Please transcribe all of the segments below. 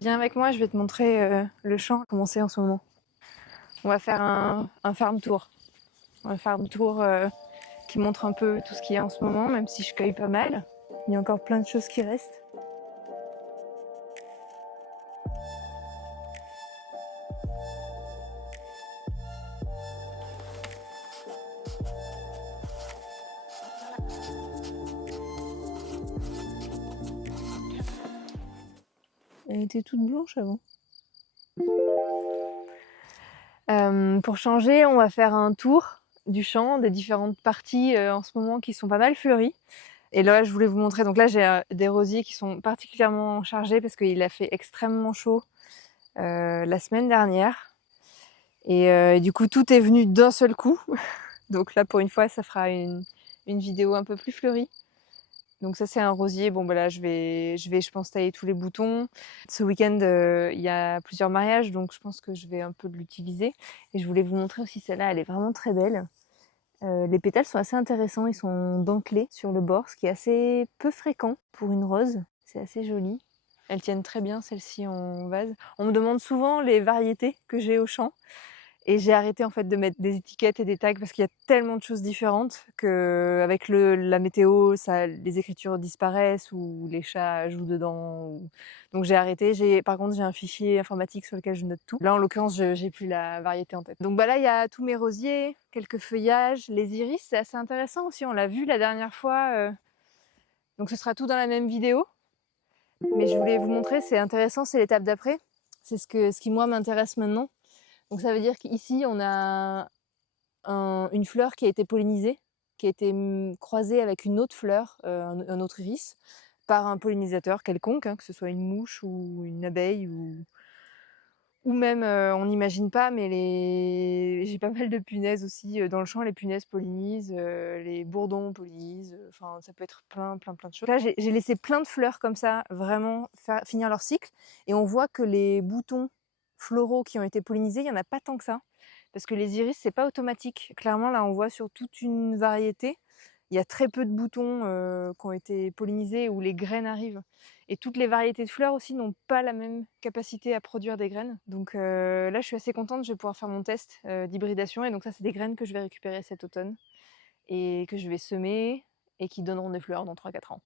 Viens avec moi, je vais te montrer le champ comment c'est en ce moment. On va faire un farm tour. Un farm tour qui montre un peu tout ce qu'il y a en ce moment, même si je cueille pas mal. Il y a encore plein de choses qui restent. Elle était toute blanche avant. Pour changer, on va faire un tour du champ, des différentes parties en ce moment qui sont pas mal fleuries. Et là, je voulais vous montrer. Donc là, j'ai des rosiers qui sont particulièrement chargés parce qu'il a fait extrêmement chaud la semaine dernière. Et du coup, tout est venu d'un seul coup. Donc là, pour une fois, ça fera une vidéo un peu plus fleurie. Donc ça, c'est un rosier. Bon, bah là, je vais, je pense, tailler tous les boutons. Ce week-end, il y a plusieurs mariages, donc je pense que je vais un peu l'utiliser. Et je voulais vous montrer aussi celle-là, elle est vraiment très belle. Les pétales sont assez intéressants, ils sont dentelés sur le bord, ce qui est assez peu fréquent pour une rose. C'est assez joli. Elles tiennent très bien, celles-ci en vase. On me demande souvent les variétés que j'ai au champ. Et j'ai arrêté en fait de mettre des étiquettes et des tags parce qu'il y a tellement de choses différentes que avec la météo, les écritures disparaissent ou les chats jouent dedans. Donc j'ai arrêté. Par contre, j'ai un fichier informatique sur lequel je note tout. Là, en l'occurrence, j'ai plus la variété en tête. Donc bah là, il y a tous mes rosiers, quelques feuillages, les iris, c'est assez intéressant aussi. On l'a vu la dernière fois. Donc ce sera tout dans la même vidéo. Mais je voulais vous montrer, c'est intéressant, c'est l'étape d'après. C'est ce qui moi m'intéresse maintenant. Donc ça veut dire qu'ici, on a une fleur qui a été pollinisée, qui a été croisée avec une autre fleur, un autre iris, par un pollinisateur quelconque, hein, que ce soit une mouche ou une abeille ou même, on n'imagine pas, mais j'ai pas mal de punaises aussi dans le champ. Les punaises pollinisent, les bourdons pollinisent, enfin ça peut être plein de choses. Là, j'ai laissé plein de fleurs comme ça, vraiment finir leur cycle, et on voit que les boutons floraux qui ont été pollinisés, il y en a pas tant que ça. Parce que les iris, c'est pas automatique. Clairement, là, on voit sur toute une variété, il y a très peu de boutons qui ont été pollinisés où les graines arrivent. Et toutes les variétés de fleurs aussi n'ont pas la même capacité à produire des graines. Donc là, je suis assez contente, je vais pouvoir faire mon test d'hybridation. Et donc ça, c'est des graines que je vais récupérer cet automne et que je vais semer et qui donneront des fleurs dans 3-4 ans.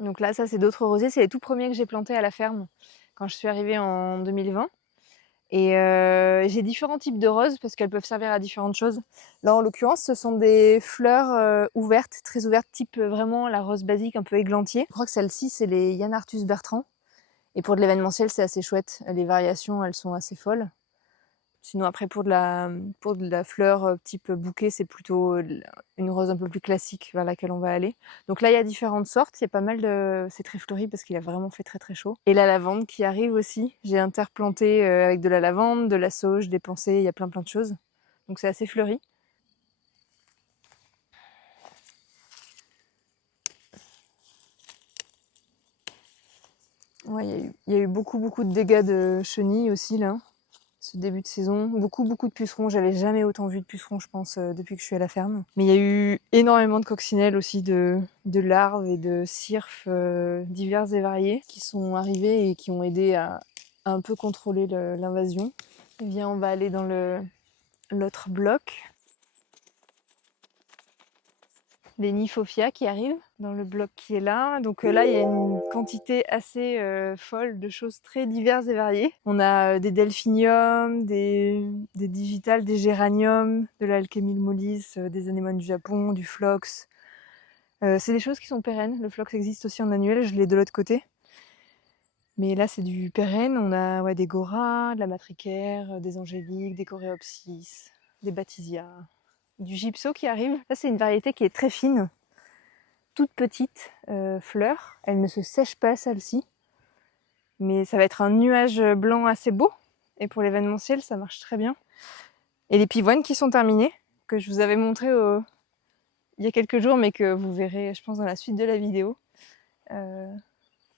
Donc là, ça, c'est d'autres rosiers. C'est les tout premiers que j'ai plantés à la ferme quand je suis arrivée en 2020. Et j'ai différents types de roses parce qu'elles peuvent servir à différentes choses. Là, en l'occurrence, ce sont des fleurs ouvertes, très ouvertes, type vraiment la rose basique, un peu églantier. Je crois que celle-ci, c'est les Yanarthus Bertrand. Et pour de l'événementiel, c'est assez chouette. Les variations, elles sont assez folles. Sinon, après, pour de la fleur type bouquet, c'est plutôt une rose un peu plus classique vers laquelle on va aller. Donc là, il y a différentes sortes. Il y a pas mal de... C'est très fleuri parce qu'il a vraiment fait très très chaud. Et la lavande qui arrive aussi. J'ai interplanté avec de la lavande, de la sauge, des pensées, il y a plein de choses. Donc c'est assez fleuri. Ouais, il y a eu beaucoup de dégâts de chenilles aussi là. Ce début de saison. Beaucoup de pucerons. J'avais jamais autant vu de pucerons, je pense, depuis que je suis à la ferme. Mais il y a eu énormément de coccinelles aussi, de larves et de cirfes divers et variés qui sont arrivés et qui ont aidé à un peu contrôler l'invasion. Eh bien, on va aller dans l'autre bloc. Les Nymphophias qui arrivent dans le bloc qui est là. Donc là, il y a une quantité assez folle de choses très diverses et variées. On a des delphiniums, des digitales, des géraniums, de l'alchémille mollis, des anémones du Japon, du phlox. C'est des choses qui sont pérennes. Le phlox existe aussi en annuel, je l'ai de l'autre côté. Mais là, c'est du pérenne. On a des goras, de la matricaire, des angéliques, des coréopsis, des bathisia, du gypso qui arrive. Là, c'est une variété qui est très fine, toute petite fleur. Elle ne se sèche pas, celle-ci. Mais ça va être un nuage blanc assez beau. Et pour l'événementiel, ça marche très bien. Et les pivoines qui sont terminées, que je vous avais montré il y a quelques jours, mais que vous verrez, je pense, dans la suite de la vidéo.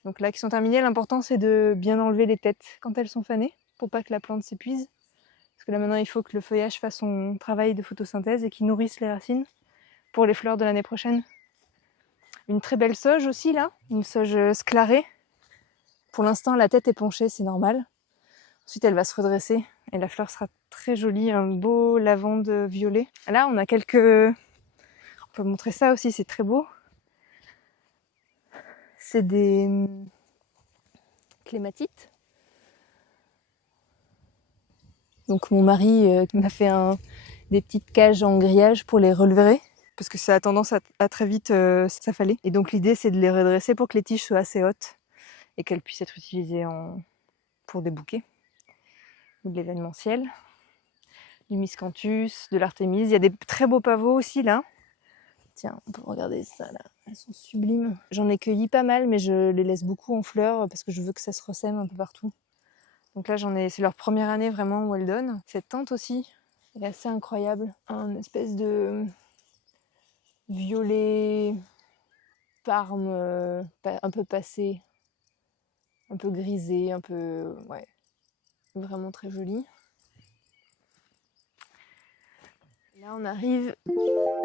Donc là, qui sont terminées, l'important, c'est de bien enlever les têtes quand elles sont fanées, pour pas que la plante s'épuise. Parce que là, maintenant, il faut que le feuillage fasse son travail de photosynthèse et qu'il nourrisse les racines pour les fleurs de l'année prochaine. Une très belle sauge aussi là, une sauge sclarée. Pour l'instant, la tête est penchée, c'est normal. Ensuite, elle va se redresser et la fleur sera très jolie, un beau lavande violet. Là, on a quelques... On peut montrer ça aussi, c'est très beau. C'est des clématites. Donc mon mari m'a fait des petites cages en grillage pour les relever, parce que ça a tendance à très vite s'affaler. Et donc l'idée, c'est de les redresser pour que les tiges soient assez hautes et qu'elles puissent être utilisées pour des bouquets ou de l'événementiel. Du miscanthus, de l'artémise. Il y a des très beaux pavots aussi là. Tiens, on peut regarder ça là. Elles sont sublimes. J'en ai cueilli pas mal, mais je les laisse beaucoup en fleurs parce que je veux que ça se ressème un peu partout. Donc là, c'est leur première année vraiment où elles donnent. Cette teinte aussi, elle est assez incroyable. Un espèce de violet parme, un peu passé, un peu grisé, un peu... ouais, vraiment très joli. Là, on arrive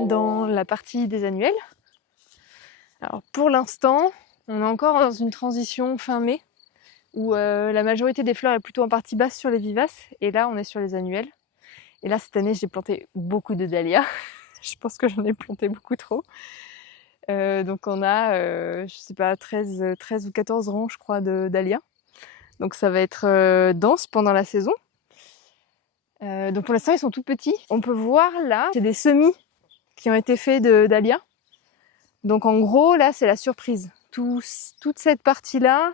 dans la partie des annuels. Alors pour l'instant, on est encore dans une transition fin mai, où la majorité des fleurs est plutôt en partie basse sur les vivaces, et là on est sur les annuels. Et là cette année j'ai planté beaucoup de dahlias, je pense que j'en ai planté beaucoup trop. Donc on a, je sais pas, 13 ou 14 rangs je crois de dahlias. Donc ça va être dense pendant la saison. Donc pour l'instant ils sont tout petits. On peut voir là, c'est des semis qui ont été faits de dahlias. Donc en gros là c'est la surprise. Toute cette partie-là,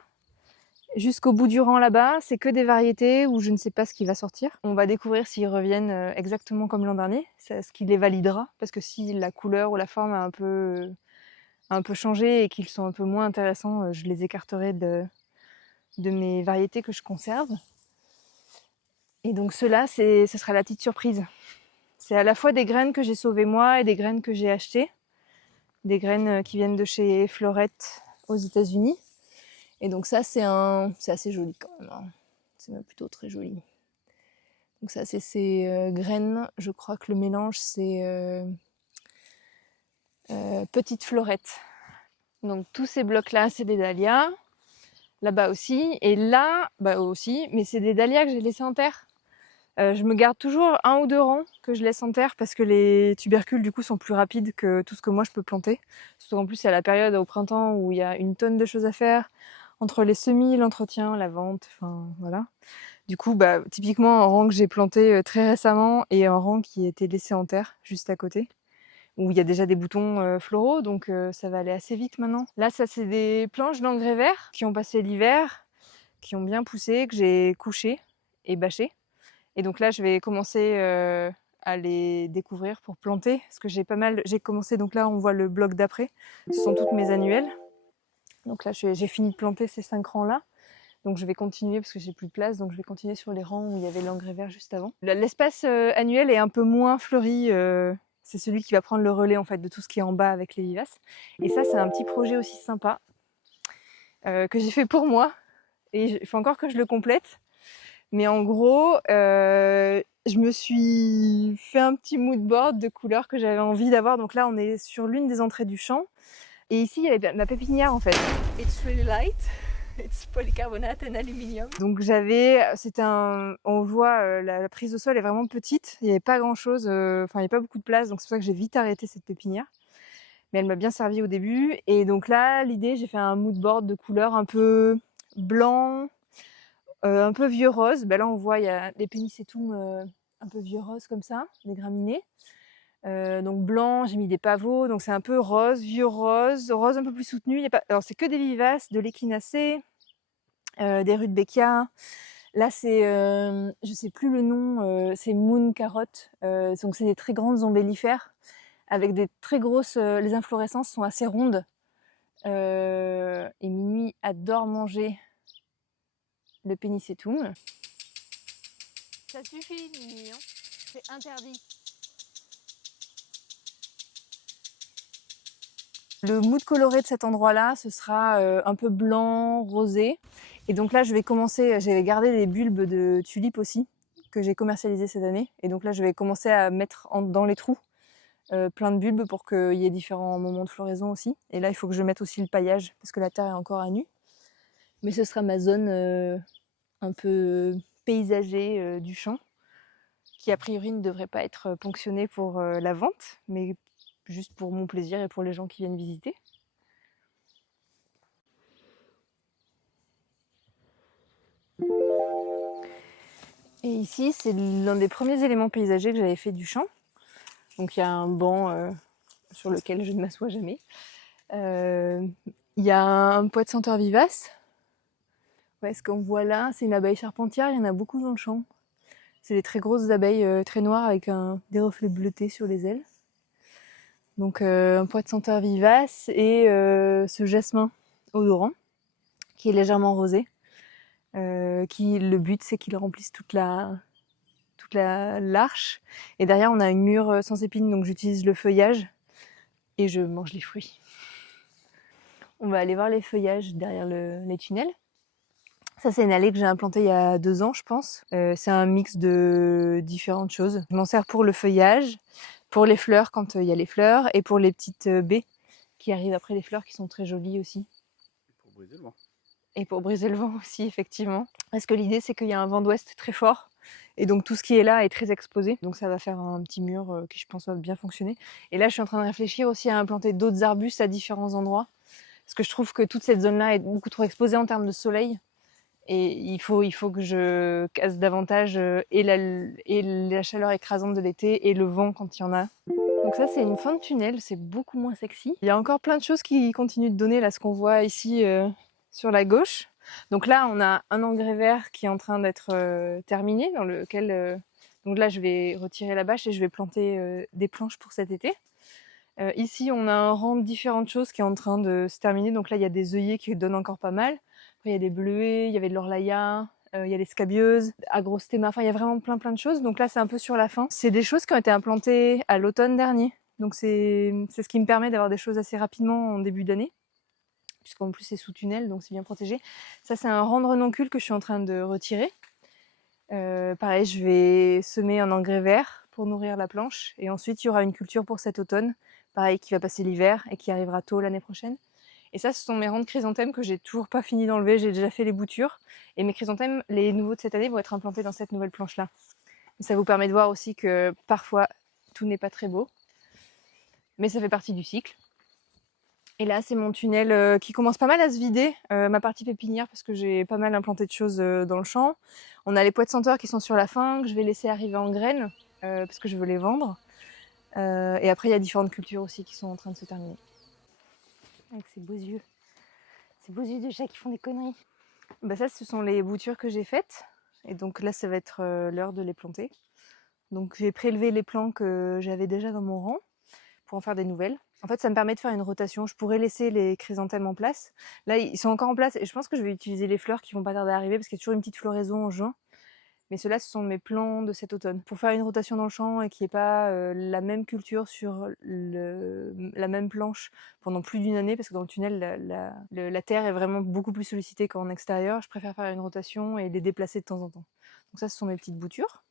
jusqu'au bout du rang là-bas, c'est que des variétés où je ne sais pas ce qui va sortir. On va découvrir s'ils reviennent exactement comme l'an dernier, c'est ce qui les validera, parce que si la couleur ou la forme a un peu changé et qu'ils sont un peu moins intéressants, je les écarterai de mes variétés que je conserve. Et donc ceux-là, ce sera la petite surprise. C'est à la fois des graines que j'ai sauvées moi et des graines que j'ai achetées. Des graines qui viennent de chez Florette aux États-Unis. Et donc ça, c'est assez joli quand même. Hein. C'est même plutôt très joli. Donc ça, c'est ces graines. Je crois que le mélange, c'est petite Florette. Donc tous ces blocs-là, c'est des dahlias. Là-bas aussi. Et là, bah aussi. Mais c'est des dahlias que j'ai laissés en terre. Je me garde toujours 1 ou 2 rangs que je laisse en terre parce que les tubercules du coup sont plus rapides que tout ce que moi je peux planter. Surtout en plus c'est à la période au printemps où il y a une tonne de choses à faire entre les semis, l'entretien, la vente, enfin voilà. Du coup bah typiquement un rang que j'ai planté très récemment et un rang qui était laissé en terre juste à côté où il y a déjà des boutons floraux donc ça va aller assez vite maintenant. Là ça c'est des planches d'engrais vert qui ont passé l'hiver, qui ont bien poussé, que j'ai couchées et bâchées. Et donc là, je vais commencer à les découvrir pour planter, parce que j'ai commencé, donc là, on voit le bloc d'après. Ce sont toutes mes annuelles. Donc là, j'ai fini de planter ces 5 rangs-là. Donc je vais continuer, parce que j'ai plus de place, donc je vais continuer sur les rangs où il y avait l'engrais vert juste avant. L'espace annuel est un peu moins fleuri. C'est celui qui va prendre le relais, en fait, de tout ce qui est en bas avec les vivaces. Et ça, c'est un petit projet aussi sympa que j'ai fait pour moi. Et il faut encore que je le complète. Mais en gros, je me suis fait un petit mood board de couleurs que j'avais envie d'avoir. Donc là, on est sur l'une des entrées du champ. Et ici, il y avait ma pépinière en fait. It's really light. It's polycarbonate and aluminium. Donc on voit la prise au sol est vraiment petite. Il n'y avait pas grand chose, il n'y avait pas beaucoup de place. Donc c'est pour ça que j'ai vite arrêté cette pépinière. Mais elle m'a bien servi au début. Et donc là, l'idée, j'ai fait un mood board de couleurs un peu blanc, un peu vieux rose. Ben là, on voit, il y a des pénicétums un peu vieux rose comme ça, des graminées. Donc blanc, j'ai mis des pavots, donc c'est un peu rose, vieux rose, rose un peu plus soutenu. Alors c'est que des vivaces, de l'échinacée, des rudbeckia. Là, c'est, je sais plus le nom, c'est moon carotte. Donc c'est des très grandes ombellifères avec des très grosses. Les inflorescences sont assez rondes. Et Minuit adore manger le pénicétum. Ça suffit, Minuit, hein. C'est interdit. Le mood coloré de cet endroit-là, ce sera un peu blanc, rosé. Et donc là, j'ai gardé des bulbes de tulipes aussi, que j'ai commercialisés cette année. Et donc là, je vais commencer à mettre dans les trous plein de bulbes pour qu'il y ait différents moments de floraison aussi. Et là, il faut que je mette aussi le paillage parce que la terre est encore à nu. Mais ce sera ma zone un peu paysagée du champ, qui a priori ne devrait pas être ponctionnée pour la vente, mais juste pour mon plaisir et pour les gens qui viennent visiter. Et ici, c'est l'un des premiers éléments paysagers que j'avais fait du champ. Donc il y a un banc sur lequel je ne m'assois jamais. Il y a un pois de senteur vivace. Ouais, ce qu'on voit là, c'est une abeille charpentière, il y en a beaucoup dans le champ. C'est des très grosses abeilles très noires avec des reflets bleutés sur les ailes. Donc un pois de senteur vivace et ce jasmin odorant qui est légèrement rosé. Le but c'est qu'il remplisse toute l'arche. Et derrière on a une mûre sans épines, donc j'utilise le feuillage et je mange les fruits. On va aller voir les feuillages derrière les tunnels. Ça, c'est une allée que j'ai implantée il y a 2 ans, je pense. C'est un mix de différentes choses. Je m'en sers pour le feuillage, pour les fleurs quand il y a les fleurs, et pour les petites baies qui arrivent après les fleurs, qui sont très jolies aussi. Pour briser le vent. Et pour briser le vent aussi, effectivement. Parce que l'idée, c'est qu'il y a un vent d'ouest très fort, et donc tout ce qui est là est très exposé. Donc ça va faire un petit mur qui, je pense, va bien fonctionner. Et là, je suis en train de réfléchir aussi à implanter d'autres arbustes à différents endroits, parce que je trouve que toute cette zone-là est beaucoup trop exposée en termes de soleil. Et il faut que je casse davantage et la chaleur écrasante de l'été et le vent quand il y en a. Donc ça, c'est une fin de tunnel, c'est beaucoup moins sexy. Il y a encore plein de choses qui continuent de donner, là, ce qu'on voit ici sur la gauche. Donc là, on a un engrais vert qui est en train d'être terminé, dans lequel... donc là, je vais retirer la bâche et je vais planter des planches pour cet été. Ici, on a un rang de différentes choses qui est en train de se terminer. Donc là, il y a des œillets qui donnent encore pas mal. Après, il y a des bleuets, il y avait de l'orlaïa, il y a des scabieuses, agrostéma. Enfin, il y a vraiment plein de choses. Donc là, c'est un peu sur la fin. C'est des choses qui ont été implantées à l'automne dernier. Donc c'est ce qui me permet d'avoir des choses assez rapidement en début d'année, puisqu'en plus c'est sous tunnel, donc c'est bien protégé. Ça, c'est un rang de renoncule que je suis en train de retirer. Pareil, je vais semer un engrais vert pour nourrir la planche. Et ensuite, il y aura une culture pour cet automne, pareil, qui va passer l'hiver et qui arrivera tôt l'année prochaine. Et ça, ce sont mes rangs de chrysanthèmes que j'ai toujours pas fini d'enlever. J'ai déjà fait les boutures. Et mes chrysanthèmes, les nouveaux de cette année, vont être implantés dans cette nouvelle planche-là. Et ça vous permet de voir aussi que parfois, tout n'est pas très beau. Mais ça fait partie du cycle. Et là, c'est mon tunnel qui commence pas mal à se vider, ma partie pépinière, parce que j'ai pas mal implanté de choses dans le champ. On a les pois de senteur qui sont sur la fin, que je vais laisser arriver en graines, parce que je veux les vendre. Et après, il y a différentes cultures aussi qui sont en train de se terminer. Avec ces beaux yeux de chat qui font des conneries. Bah ça, ce sont les boutures que j'ai faites. Et donc là, ça va être l'heure de les planter. Donc j'ai prélevé les plants que j'avais déjà dans mon rang pour en faire des nouvelles. En fait, ça me permet de faire une rotation. Je pourrais laisser les chrysanthèmes en place. Là, ils sont encore en place et je pense que je vais utiliser les fleurs qui vont pas tarder à arriver parce qu'il y a toujours une petite floraison en juin. Mais ceux-là, ce sont mes plants de cet automne. Pour faire une rotation dans le champ et qu'il n'y ait pas la même culture sur la même planche pendant plus d'une année, parce que dans le tunnel, la terre est vraiment beaucoup plus sollicitée qu'en extérieur, je préfère faire une rotation et les déplacer de temps en temps. Donc ça, ce sont mes petites boutures.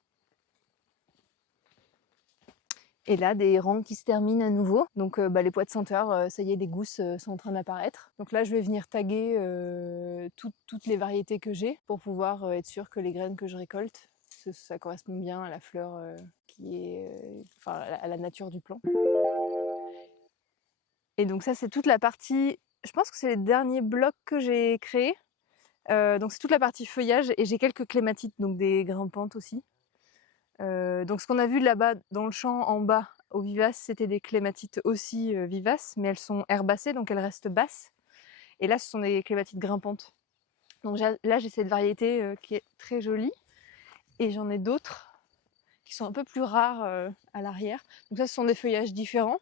Et là, des rangs qui se terminent à nouveau. Donc les pois de senteur, ça y est, des gousses sont en train d'apparaître. Donc là, je vais venir taguer toutes les variétés que j'ai pour pouvoir être sûr que les graines que je récolte, ça correspond bien à la fleur qui est... à la nature du plant. Et donc ça, c'est toute la partie... Je pense que c'est les derniers blocs que j'ai créés. Donc c'est toute la partie feuillage et j'ai quelques clématites, donc des grimpantes aussi. Donc ce qu'on a vu là-bas dans le champ en bas aux vivaces, c'était des clématites aussi vivaces, mais elles sont herbacées, donc elles restent basses. Et là, ce sont des clématites grimpantes. Donc là, j'ai cette variété qui est très jolie. Et j'en ai d'autres qui sont un peu plus rares à l'arrière. Donc ça, ce sont des feuillages différents,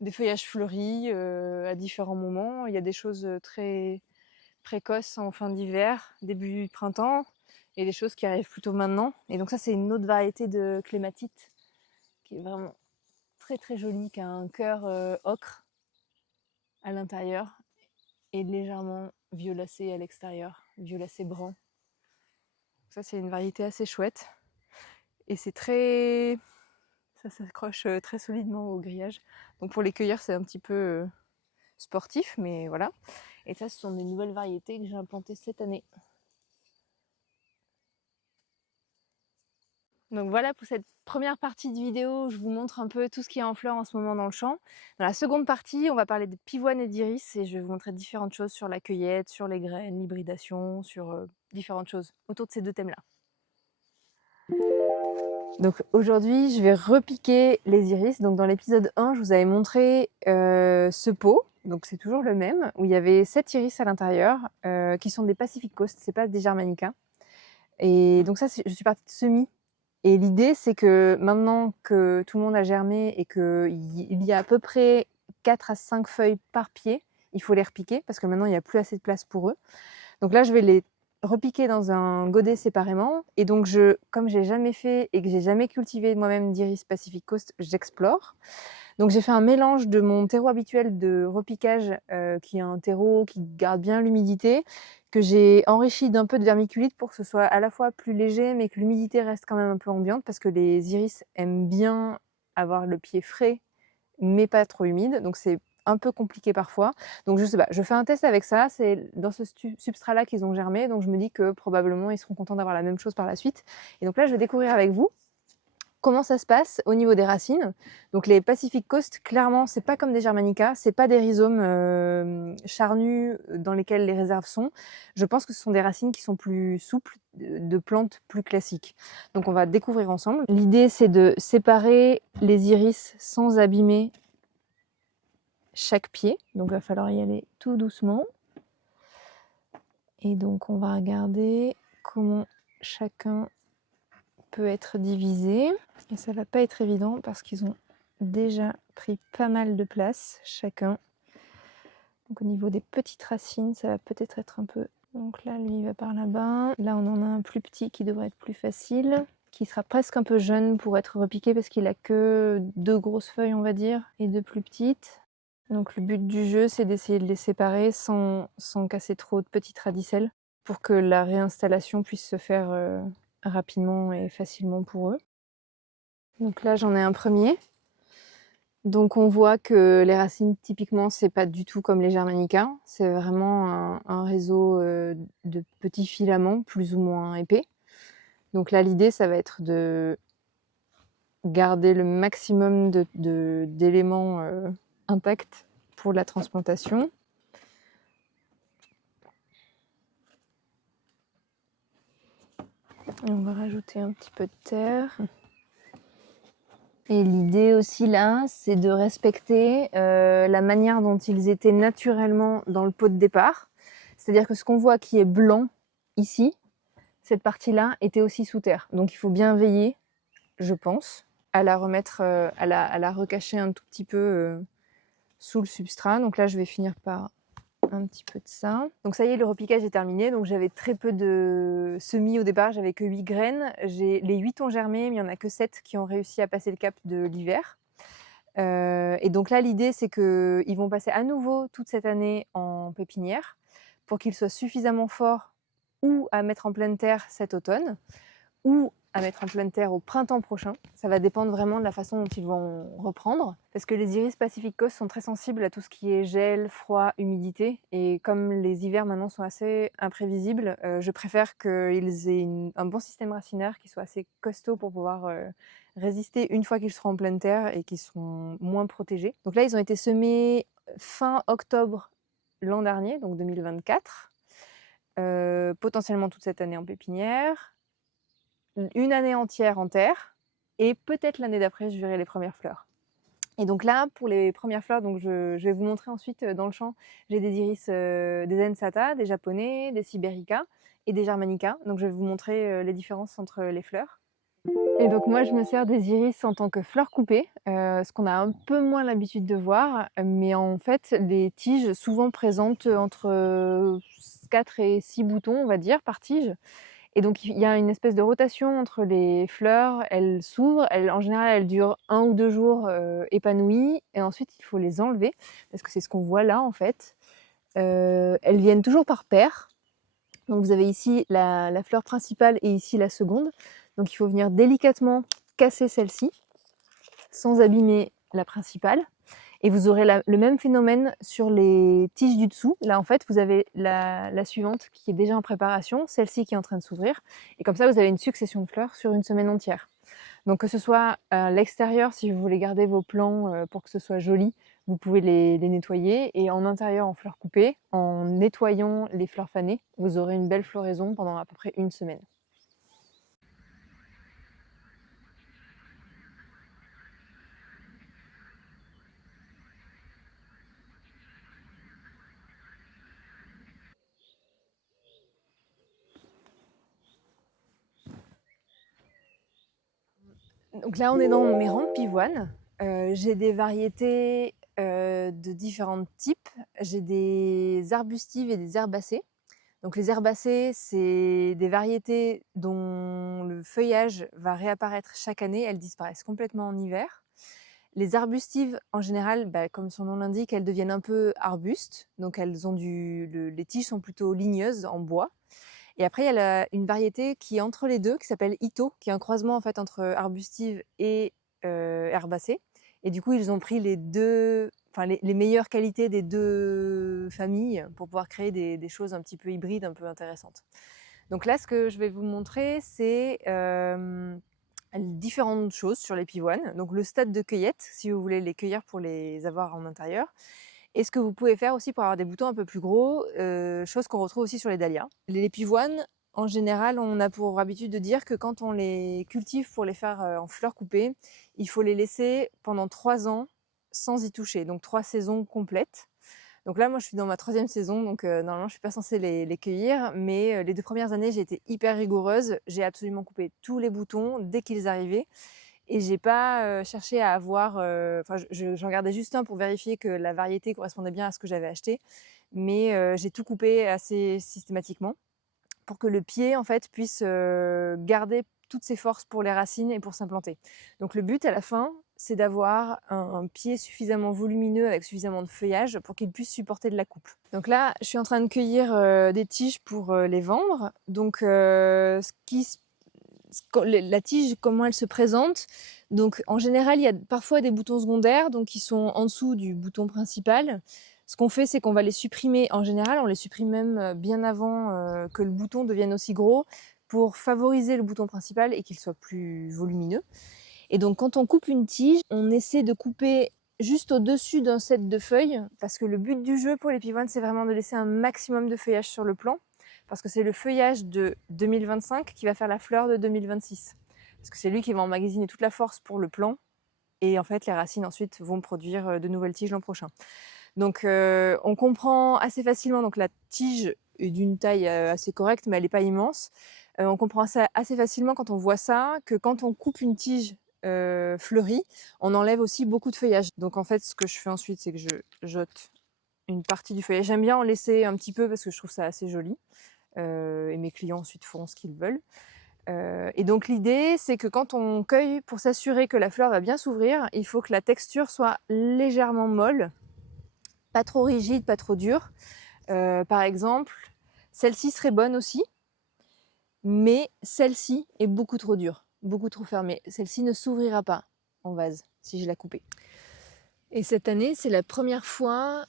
des feuillages fleuris à différents moments. Il y a des choses très précoces en fin d'hiver, début de printemps, et des choses qui arrivent plutôt maintenant. Et donc ça, c'est une autre variété de clématite qui est vraiment très jolie, qui a un cœur ocre à l'intérieur et légèrement violacé à l'extérieur, violacé brun. Ça, c'est une variété assez chouette. Et c'est Ça s'accroche très solidement au grillage. Donc pour les cueillir, c'est un petit peu sportif, mais voilà. Et ça, ce sont des nouvelles variétés que j'ai implantées cette année. Donc voilà pour cette première partie de vidéo, je vous montre un peu tout ce qui est en fleurs en ce moment dans le champ. Dans la seconde partie, on va parler de pivoine et d'iris et je vais vous montrer différentes choses sur la cueillette, sur les graines, l'hybridation, sur différentes choses autour de ces deux thèmes-là. Donc aujourd'hui, je vais repiquer les iris. Donc dans l'épisode 1, je vous avais montré ce pot. Donc c'est toujours le même, où il y avait 7 iris à l'intérieur, qui sont des Pacific Coast, c'est pas des Germanica. Et donc ça, je suis partie de semis. Et l'idée, c'est que maintenant que tout le monde a germé et qu'il y a à peu près 4 à 5 feuilles par pied, il faut les repiquer parce que maintenant, il n'y a plus assez de place pour eux. Donc là, je vais les repiquer dans un godet séparément. Et donc, comme j'ai jamais fait et que j'ai jamais cultivé moi-même d'iris Pacific Coast, j'explore. Donc j'ai fait un mélange de mon terreau habituel de repiquage, qui est un terreau qui garde bien l'humidité, que j'ai enrichi d'un peu de vermiculite pour que ce soit à la fois plus léger, mais que l'humidité reste quand même un peu ambiante, parce que les iris aiment bien avoir le pied frais, mais pas trop humide. Donc c'est un peu compliqué parfois. Donc je sais pas, je fais un test avec ça. C'est dans ce substrat-là qu'ils ont germé, donc je me dis que probablement ils seront contents d'avoir la même chose par la suite. Et donc là, je vais découvrir avec vous comment ça se passe au niveau des racines. Donc les Pacific Coast, clairement, c'est pas comme des Germanica, c'est pas des rhizomes charnus dans lesquels les réserves sont. Je pense que ce sont des racines qui sont plus souples, de plantes plus classiques. Donc on va découvrir ensemble. L'idée, c'est de séparer les iris sans abîmer chaque pied. Donc il va falloir y aller tout doucement. Et donc on va regarder comment chacun peut être divisé. Et ça va pas être évident parce qu'ils ont déjà pris pas mal de place chacun. Donc au niveau des petites racines, ça va peut-être être un peu... Donc là, lui, il va par là-bas. Là, on en a un plus petit qui devrait être plus facile, qui sera presque un peu jeune pour être repiqué parce qu'il a que 2 grosses feuilles, on va dire, et 2 plus petites. Donc le but du jeu, c'est d'essayer de les séparer sans casser trop de petites radicelles pour que la réinstallation puisse se faire rapidement et facilement pour eux. Donc là, j'en ai un premier. Donc on voit que les racines, typiquement, c'est pas du tout comme les Germanica. C'est vraiment un réseau de petits filaments, plus ou moins épais. Donc là, l'idée, ça va être de garder le maximum d'éléments intacts pour la transplantation. Et on va rajouter un petit peu de terre. Et l'idée aussi là, c'est de respecter la manière dont ils étaient naturellement dans le pot de départ. C'est-à-dire que ce qu'on voit qui est blanc ici, cette partie-là était aussi sous terre. Donc il faut bien veiller, je pense, à la remettre, à la recacher un tout petit peu sous le substrat. Donc là, je vais finir par un petit peu de ça. Donc ça y est, le repiquage est terminé. Donc j'avais très peu de semis au départ, j'avais que 8 graines. Les 8 ont germé, mais il n'y en a que 7 qui ont réussi à passer le cap de l'hiver. Et donc là, l'idée, c'est qu'ils vont passer à nouveau toute cette année en pépinière pour qu'ils soient suffisamment forts ou à mettre en pleine terre cet automne, ou à mettre en pleine terre au printemps prochain. Ça va dépendre vraiment de la façon dont ils vont reprendre, parce que les iris Pacific Coast sont très sensibles à tout ce qui est gel, froid, humidité, et comme les hivers maintenant sont assez imprévisibles, je préfère qu'ils aient un bon système racinaire qui soit assez costaud pour pouvoir résister une fois qu'ils seront en pleine terre et qu'ils seront moins protégés. Donc là, ils ont été semés fin octobre l'an dernier, donc 2024, potentiellement toute cette année en pépinière, une année entière en terre, et peut-être l'année d'après, je verrai les premières fleurs. Et donc là, pour les premières fleurs, donc je vais vous montrer ensuite dans le champ, j'ai des iris, des Ensata, des japonais, des Siberica et des Germanica. Donc je vais vous montrer les différences entre les fleurs. Et donc moi, je me sers des iris en tant que fleurs coupées, ce qu'on a un peu moins l'habitude de voir. Mais en fait, les tiges souvent présentent entre 4 et 6 boutons, on va dire, par tige. Et donc il y a une espèce de rotation entre les fleurs, elles s'ouvrent, en général elles durent 1 ou 2 jours épanouies, et ensuite il faut les enlever, parce que c'est ce qu'on voit là en fait. Elles viennent toujours par paires, donc vous avez ici la fleur principale et ici la seconde, donc il faut venir délicatement casser celle-ci. sans abîmer la principale. Et vous aurez le même phénomène sur les tiges du dessous. Là, en fait, vous avez la suivante qui est déjà en préparation, celle-ci qui est en train de s'ouvrir. Et comme ça, vous avez une succession de fleurs sur une semaine entière. Donc que ce soit à l'extérieur, si vous voulez garder vos plants pour que ce soit joli, vous pouvez les nettoyer. Et en intérieur, en fleurs coupées, en nettoyant les fleurs fanées, vous aurez une belle floraison pendant à peu près une semaine. Donc là, on est dans mes rangs de pivoine. J'ai des variétés de différents types. J'ai des arbustives et des herbacées. Donc les herbacées, c'est des variétés dont le feuillage va réapparaître chaque année. Elles disparaissent complètement en hiver. Les arbustives, en général, comme son nom l'indique, elles deviennent un peu arbustes. Donc elles ont les tiges sont plutôt ligneuses en bois. Et après, il y a une variété qui est entre les deux, qui s'appelle Ito, qui est un croisement en fait entre arbustive et herbacée. Et du coup, ils ont pris les meilleures qualités des deux familles pour pouvoir créer des choses un petit peu hybrides, un peu intéressantes. Donc là, ce que je vais vous montrer, c'est différentes choses sur les pivoines. Donc le stade de cueillette, si vous voulez les cueillir pour les avoir en intérieur. Et ce que vous pouvez faire aussi pour avoir des boutons un peu plus gros, chose qu'on retrouve aussi sur les dahlias. Les pivoines, en général, on a pour habitude de dire que quand on les cultive pour les faire en fleurs coupées, il faut les laisser pendant 3 ans sans y toucher, donc 3 saisons complètes. Donc là, moi, je suis dans ma 3e saison, donc normalement, je suis pas censée les cueillir, mais les 2 premières années, j'ai été hyper rigoureuse. J'ai absolument coupé tous les boutons dès qu'ils arrivaient. Et j'ai pas cherché à avoir. J'en gardais juste un pour vérifier que la variété correspondait bien à ce que j'avais acheté, mais j'ai tout coupé assez systématiquement pour que le pied en fait puisse garder toutes ses forces pour les racines et pour s'implanter. Donc le but à la fin, c'est d'avoir un pied suffisamment volumineux avec suffisamment de feuillage pour qu'il puisse supporter de la coupe. Donc là, je suis en train de cueillir des tiges pour les vendre. Donc la tige, comment elle se présente. Donc, en général, il y a parfois des boutons secondaires, donc qui sont en dessous du bouton principal. Ce qu'on fait, c'est qu'on va les supprimer. En général, on les supprime même bien avant que le bouton devienne aussi gros pour favoriser le bouton principal et qu'il soit plus volumineux. Et donc, quand on coupe une tige, on essaie de couper juste au-dessus d'un set de feuilles, parce que le but du jeu pour les pivoines, c'est vraiment de laisser un maximum de feuillage sur le plant, parce que c'est le feuillage de 2025 qui va faire la fleur de 2026. Parce que c'est lui qui va emmagasiner toute la force pour le plant, et en fait, les racines ensuite vont produire de nouvelles tiges l'an prochain. Donc, on comprend assez facilement, donc la tige est d'une taille assez correcte, mais elle n'est pas immense. On comprend ça assez facilement quand on voit ça, que quand on coupe une tige fleurie, on enlève aussi beaucoup de feuillage. Donc en fait, ce que je fais ensuite, c'est que je jette une partie du feuillage. J'aime bien en laisser un petit peu parce que je trouve ça assez joli. Et mes clients ensuite feront ce qu'ils veulent. Et donc l'idée, c'est que quand on cueille, pour s'assurer que la fleur va bien s'ouvrir, il faut que la texture soit légèrement molle, pas trop rigide, pas trop dure. Par exemple, celle-ci serait bonne aussi, mais celle-ci est beaucoup trop dure, beaucoup trop fermée. Celle-ci ne s'ouvrira pas en vase si je la coupais. Et cette année, c'est la première fois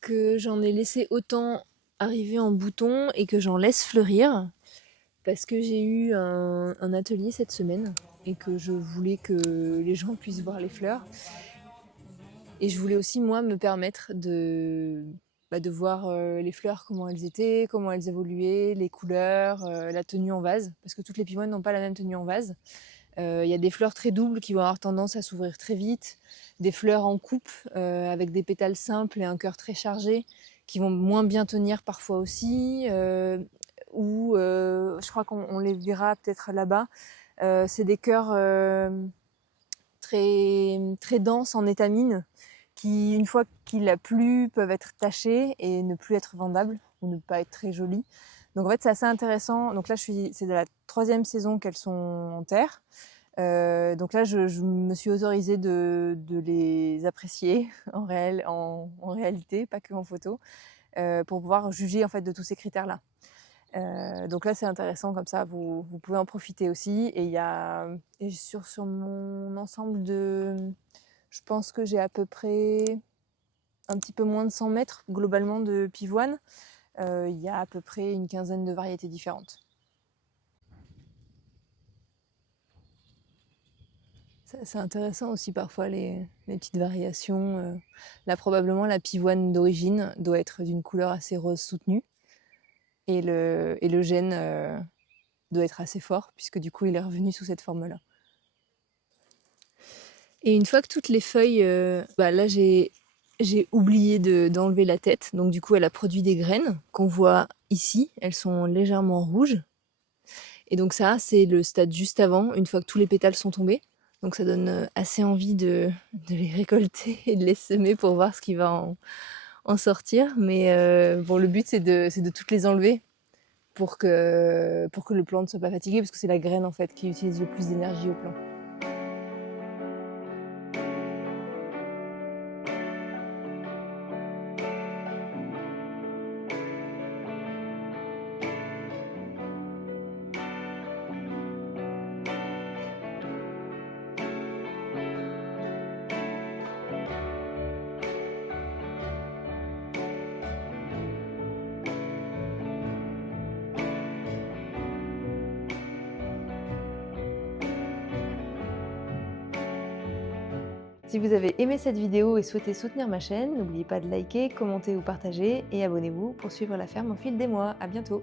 que j'en ai laissé autant arriver en bouton et que j'en laisse fleurir, parce que j'ai eu un atelier cette semaine et que je voulais que les gens puissent voir les fleurs. Et je voulais aussi, moi, me permettre de voir les fleurs, comment elles étaient, comment elles évoluaient, les couleurs, la tenue en vase, parce que toutes les pivoines n'ont pas la même tenue en vase. Il y a des fleurs très doubles qui vont avoir tendance à s'ouvrir très vite, des fleurs en coupe avec des pétales simples et un cœur très chargé qui vont moins bien tenir parfois aussi, ou je crois qu'on les verra peut-être là-bas, c'est des cœurs très, très denses en étamine qui, une fois qu'il a plu, peuvent être tachés et ne plus être vendables ou ne pas être très jolis. Donc en fait, c'est assez intéressant. Donc là, c'est de la 3e saison qu'elles sont en terre. Donc là, je me suis autorisée de les apprécier en réalité, pas que en photo, pour pouvoir juger en fait de tous ces critères-là. Donc là, c'est intéressant comme ça, vous pouvez en profiter aussi. Et il y a et sur mon ensemble je pense que j'ai à peu près un petit peu moins de 100 mètres globalement de pivoine. Il y a à peu près une quinzaine de variétés différentes. C'est intéressant aussi parfois les petites variations. Là, probablement, la pivoine d'origine doit être d'une couleur assez rose soutenue. Et le gène doit être assez fort, puisque du coup, il est revenu sous cette forme-là. Et une fois que toutes les feuilles... là, j'ai oublié d'enlever la tête. Donc du coup, elle a produit des graines qu'on voit ici. Elles sont légèrement rouges. Et donc ça, c'est le stade juste avant, une fois que tous les pétales sont tombés. Donc ça donne assez envie de les récolter et de les semer pour voir ce qui va en sortir. Mais bon, le but, c'est de toutes les enlever pour que le plant ne soit pas fatigué, parce que c'est la graine en fait qui utilise le plus d'énergie au plant. Si vous avez aimé cette vidéo et souhaitez soutenir ma chaîne, n'oubliez pas de liker, commenter ou partager et abonnez-vous pour suivre la ferme au fil des mois. À bientôt!